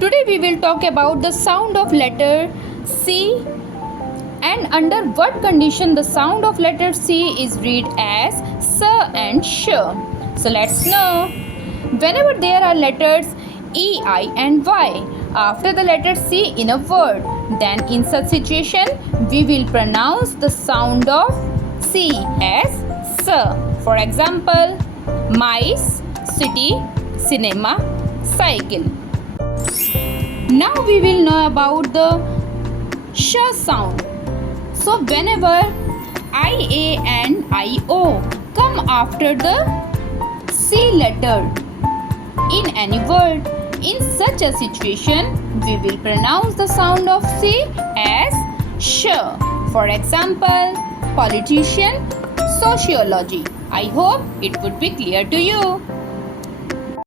Today we will talk about the sound of letter C and under what condition the sound of letter C is read as S and Sh. So let's know. Whenever there are letters E, I and Y after the letter C in a word, then in such situation we will pronounce the sound of C as S. For example, mice, city, cinema, cycle. Now we will know about the sh sound. So whenever I, A and I, O come after the C letter in any word, in such a situation we will pronounce the sound of C as sh. For example, politician, sociology. I hope it would be clear to you.